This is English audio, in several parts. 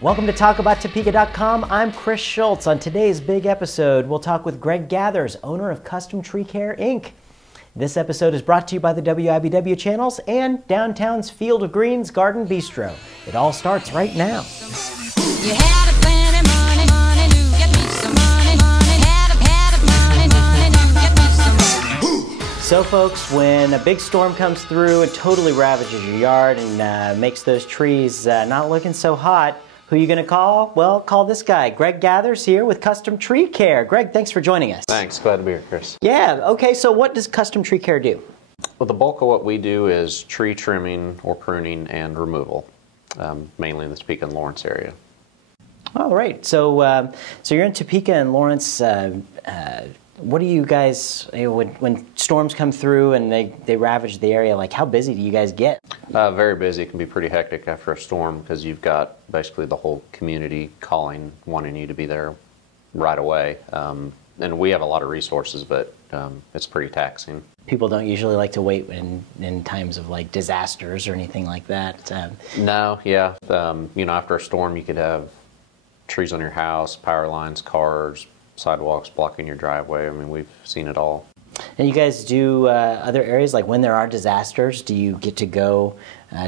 Welcome to TalkAboutTopeka.com. I'm Chris Schultz. On today's big episode, we'll talk with Greg Gathers, owner of Custom Tree Care, Inc. This episode is brought to you by the WIBW channels and downtown's Field of Greens Garden Bistro. It all starts right now. You had a plenty money to get me some money, had a money to get me some money. So folks, when a big storm comes through and totally ravages your yard and makes those trees not looking so hot, who are you going to call? Well, call this guy. Greg Gathers here with Custom Tree Care. Greg, thanks for joining us. Thanks. Glad to be here, Chris. Yeah, okay, so what does Custom Tree Care do? Well, the bulk of what we do is tree trimming or pruning and removal, mainly in the Topeka and Lawrence area. All right, so so you're in Topeka and Lawrence. What do you guys, when storms come through and they ravage the area, like how busy do you guys get? Very busy. It can be pretty hectic after a storm because you've got basically the whole community calling, wanting you to be there right away. And we have a lot of resources, but it's pretty taxing. People don't usually like to wait in times of like disasters or anything like that. No, yeah. You know, after a storm, you could have trees on your house, power lines, cars, sidewalks blocking your driveway. I mean, we've seen it all. And you guys do other areas, like when there are disasters, do you get to go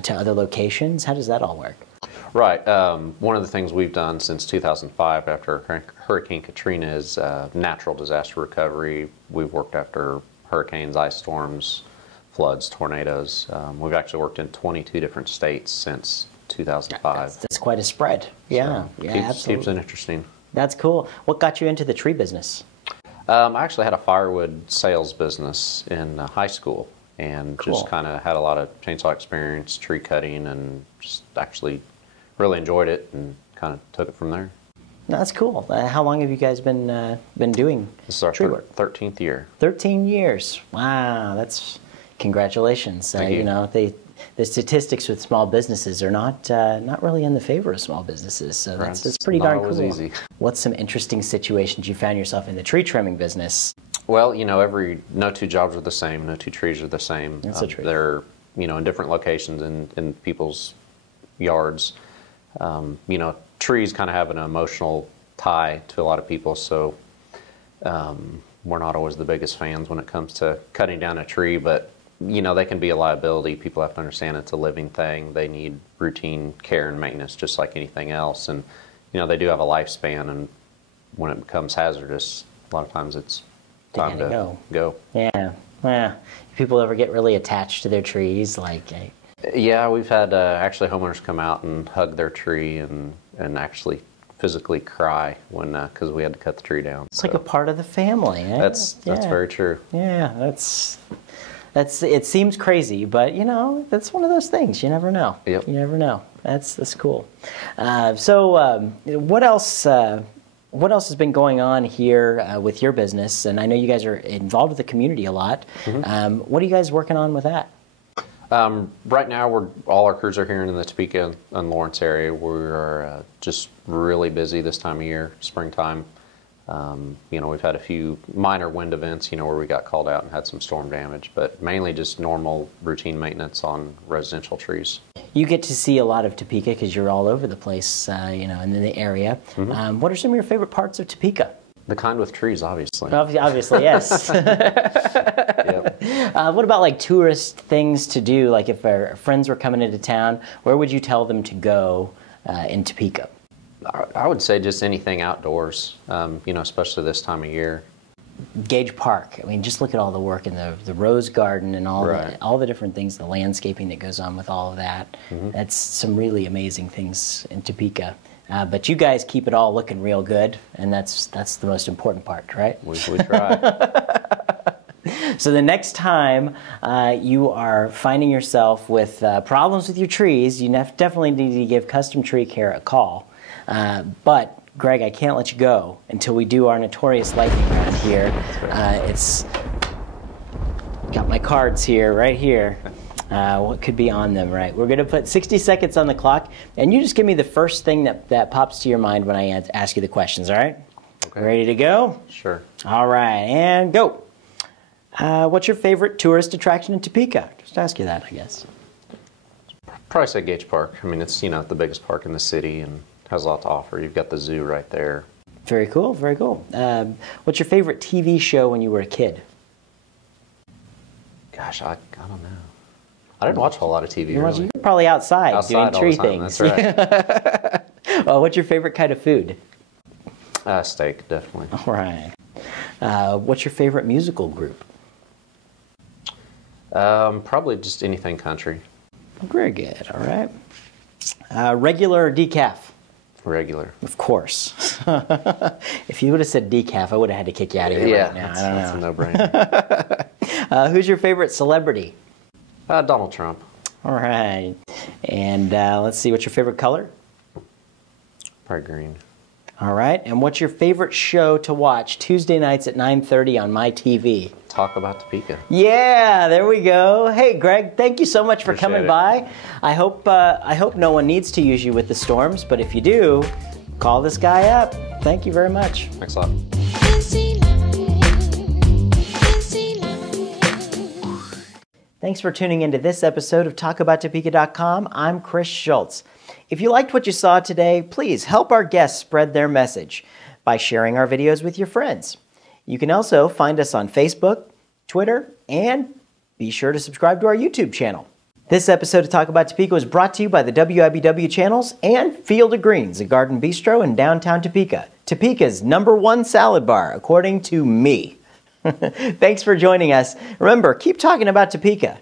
to other locations? How does that all work? Right. One of the things we've done since 2005 after Hurricane Katrina is natural disaster recovery. We've worked after hurricanes, ice storms, floods, tornadoes. We've actually worked in 22 different states since 2005. That's quite a spread. Yeah, So yeah, absolutely. Keeps it interesting. That's cool. What got you into the tree business? I actually had a firewood sales business in high school and just kind of had a lot of chainsaw experience, tree cutting, and just actually really enjoyed it and kind of took it from there. That's cool. How long have you guys been doing This is our tree work? 13th year. 13 years. Wow, that's congratulations. Thank you. You know, the statistics with small businesses are not really in the favor of small businesses, so that's pretty darn cool. Easy. What's some interesting situations you found yourself in the tree trimming business? Well, you know, no two jobs are the same, no two trees are the same. That's the truth. They're, you know, in different locations in people's yards. You know, trees kind of have an emotional tie to a lot of people, so we're not always the biggest fans when it comes to cutting down a tree, but you know, they can be a liability. People have to understand it's a living thing. They need routine care and maintenance just like anything else. And, you know, they do have a lifespan, and when it becomes hazardous, a lot of times it's time to go. Yeah. Yeah. People ever get really attached to their trees? Yeah, we've had actually homeowners come out and hug their tree and actually physically cry when because we had to cut the tree down. It's like a part of the family. Eh? That's very true. Yeah, it seems crazy, but you know, that's one of those things. You never know. Yep. You never know. That's cool. So what else has been going on here with your business? And I know you guys are involved with the community a lot. Mm-hmm. What are you guys working on with that? Right now, all our crews are here in the Topeka and Lawrence area. We're just really busy this time of year, springtime. You know, we've had a few minor wind events, you know, where we got called out and had some storm damage, but mainly just normal routine maintenance on residential trees. You get to see a lot of Topeka because you're all over the place, you know, in the area. Mm-hmm. What are some of your favorite parts of Topeka? The kind with trees, obviously. Obviously, yes. Yep. What about like tourist things to do? Like if our friends were coming into town, where would you tell them to go in Topeka? I would say just anything outdoors, you know, especially this time of year. Gage Park. I mean, just look at all the work in the Rose Garden and all the different things, the landscaping that goes on with all of that. Mm-hmm. That's some really amazing things in Topeka. But you guys keep it all looking real good, and that's the most important part, right? We try. So the next time you are finding yourself with problems with your trees, you definitely need to give Custom Tree Care a call. But Greg, I can't let you go until we do our notorious lightning round here. It's got my cards here, right here. What could be on them, right? We're going to put 60 seconds on the clock, and you just give me the first thing that pops to your mind when I ask you the questions, all right? Okay. Ready to go? Sure. All right, and go. What's your favorite tourist attraction in Topeka? Just ask you that, I guess. Probably say Gage Park. I mean, it's, you know, the biggest park in the city and has a lot to offer. You've got the zoo right there. Very cool, very cool. What's your favorite TV show when you were a kid? Gosh, I don't know. I didn't watch a whole lot of TV. You're Really. probably outside doing all tree the time, things. That's right. What's your favorite kind of food? Steak, definitely. All right. What's your favorite musical group? Probably just anything country. Very good, all right. Regular or decaf? Regular. Of course. If you would have said decaf, I would have had to kick you out of here right now. That's a no-brainer. Who's your favorite celebrity? Donald Trump. All right. And let's see, what's your favorite color? Probably green. All right. And what's your favorite show to watch Tuesday nights at 9:30 on my TV? Talk about Topeka. Yeah, there we go. Hey, Greg, thank you so much for coming by. I hope no one needs to use you with the storms, but if you do, call this guy up. Thank you very much. Thanks a lot. Thanks for tuning into this episode of TalkAboutTopeka.com. I'm Chris Schultz. If you liked what you saw today, please help our guests spread their message by sharing our videos with your friends. You can also find us on Facebook, Twitter, and be sure to subscribe to our YouTube channel. This episode of Talk About Topeka was brought to you by the WIBW channels and Field of Greens, a garden bistro in downtown Topeka. Topeka's #1 salad bar, according to me. Thanks for joining us. Remember, keep talking about Topeka.